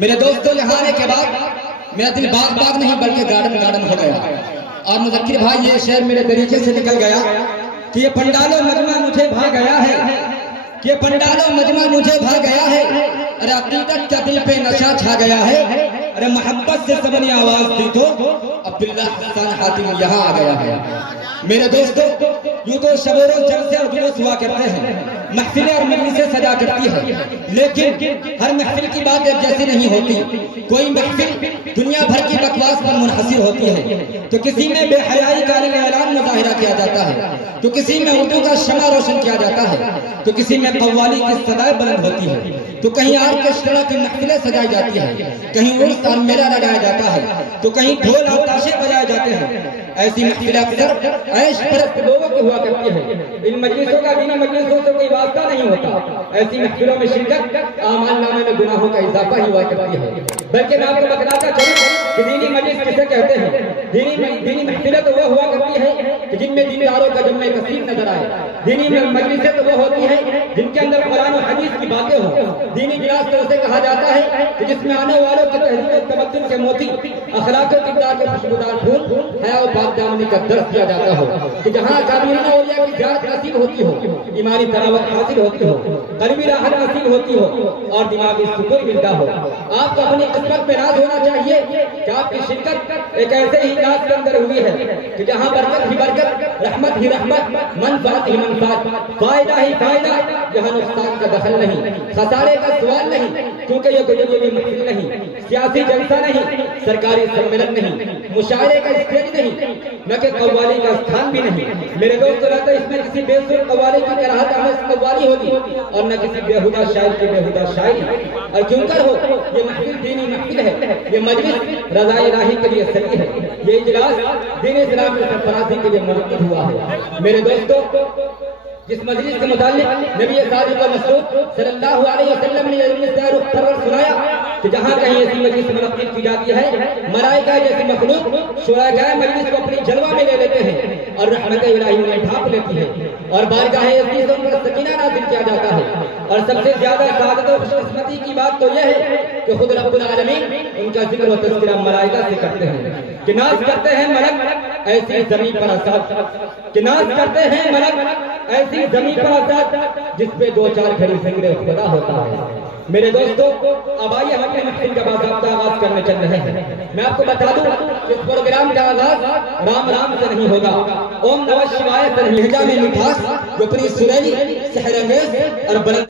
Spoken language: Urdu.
میرے دوستوں یہاں آنے کے بعد میرا دل باغ باغ نہیں بلکہ گارڈن گارڈن ہو گیا، اور مذکر بھائی یہ شعر میرے طریقے سے نکل گیا کہ یہ پنڈال و مجمع مجھے بھا گیا ہے، کہ پنڈال و مجمع مجھے بھا گیا ہے، ارے عقیدت کا دل پہ نشہ چھا گیا ہے، ارے محبت سے سب نے آواز دی تو عبداللہ حسن حاتم یہاں آ گیا ہے۔ میرے دوستو یوں تو شب و روز جلسے اور جلوس ہوا کرتے ہیں، محفلیں اور مجلسیں سجا کرتی ہے، لیکن ہر محفل کی بات ایک جیسی نہیں ہوتی۔ کوئی محفل دنیا بھر کی بکواس پر منحصر ہوتی ہے، تو کسی میں بے حیائی کا اعلان مظاہرہ کیا جاتا ہے، تو کسی میں اردو کا شمع روشن کیا جاتا ہے، تو کسی میں قوالی کی صدائیں بلند ہوتی ہے، تو کہیں آرکیسٹرا کی محفلیں سجائی جاتی ہے، کہیں عرس اور میلہ لگایا جاتا ہے، تو کہیں ڈھول اور تاشے بجائے جاتے ہیں۔ ایسی محفلیں اکثر عیش پرست لوگوں کی ہوا کرتی ہے، ان مجلسوں کا دینی مجلسوں سے کوئی واسطہ نہیں ہوتا۔ ایسی محفلوں میں شرکت اعمال نامے میں گناہوں کا اضافہ ہی ہوا کرتی ہے۔ بلکہ میں آپ کو بتلاتا چلوں کہ دینی مجلس کسے کہتے ہیں۔ دینی محفلیں تو وہ ہوا کرتی ہے کہ جن میں دینداروں کا جمع کثیر نظر آئے۔ دینی مجلسیں تو وہ ہوتی ہیں جن کے اندر قرآن و حدیث کی باتیں ہوں۔ دینی جلاس تو اسے کہا جاتا ہے کہ جس میں آنے والوں کی تہذیب و تمدن کے موتی، اخلاق و کردار کے خوشبودار پھول، حیا و پاک دامنی کا درس دیا جاتا ہو، کہ جہاں اکابرین اولیاء کی زیارت نصیب ہوتی ہو، ایمانی تراوت حاصل ہوتی ہو، قلبی راحت نصیب ہوتی ہو اور دماغی سکون ملتا ہو۔ آپ کو اپنی قسمت پہ ناز ہونا چاہیے کہ آپ کی شرکت ایک ایسے ہی اجلاس کے اندر ہوئی ہے کہ جہاں برکت ہی برکت، رحمت ہی رحمت، منفعت ہی منفعت، فائدہ ہی فائدہ، جہاں نقصان کا دخل نہیں، خسارے کا سوال نہیں، کیونکہ یہ گجرگی محفل نہیں، سیاسی جلسہ نہیں، سرکاری سمیلن نہیں، مشاعرے کا اسٹیج نہیں، نہ کہ قوالی کا استھان بھی نہیں۔ میرے دوست رہتا ہے اس میں کسی بے سر قوالی کی کراہت آمیز قوالی ہوگی اور نہ کسی بےہودہ شاعر کی بےہودہ شاعری، اور کیوں کر ہو یہ محفل دینی محفل ہے، یہ مجلس رضا الہی کے لیے سری ہے، یہ اجلاس دین اسلام کی سرفرازی کے لیے منعقد ہوا ہے۔ میرے دوستو جس مجلس کے متعلق نبی صادق و مصدوق صلی اللہ علیہ وسلم نے یہ رخ پرور سنایا کہ جہاں کہیں ایسی مجلس منعقد کی جاتی ہے، ملائکہ جیسی مخلوق شرکائے مجلس کو اپنی جلوہ میں لے لیتے ہیں اور رحمت الہی انہیں ڈھانپ لیتی ہے، اور بارگاہ عزیز ان پر سکینہ نازل کیا جاتا ہے۔ اور سب سے زیادہ سعادت و خوش قسمتی کی بات تو یہ ہے کہ خود رب العالمین ان کا ذکر و تذکرہ ملائکہ سے کرتے ہیں کہ ناز کرتے ہیں ملک ایسی زمین پر آزاد، کہ ناز کرتے ہیں ملک ایسی زمین پر آزاد جس پہ دو چار گھڑی ذکر خدا ہوتا ہے۔ میرے دوستو اب آئیے ہم اپنے محفل کا باضابطہ آغاز کرنے چل رہے ہیں۔ میں آپ کو بتا دوں اس پروگرام کا آغاز رام رام سے نہیں ہوگا، اوم نمہ شوائے سے نہیں، لہجہ میں مٹھاس جو اپنی سریلی سحر انگیز اور بلند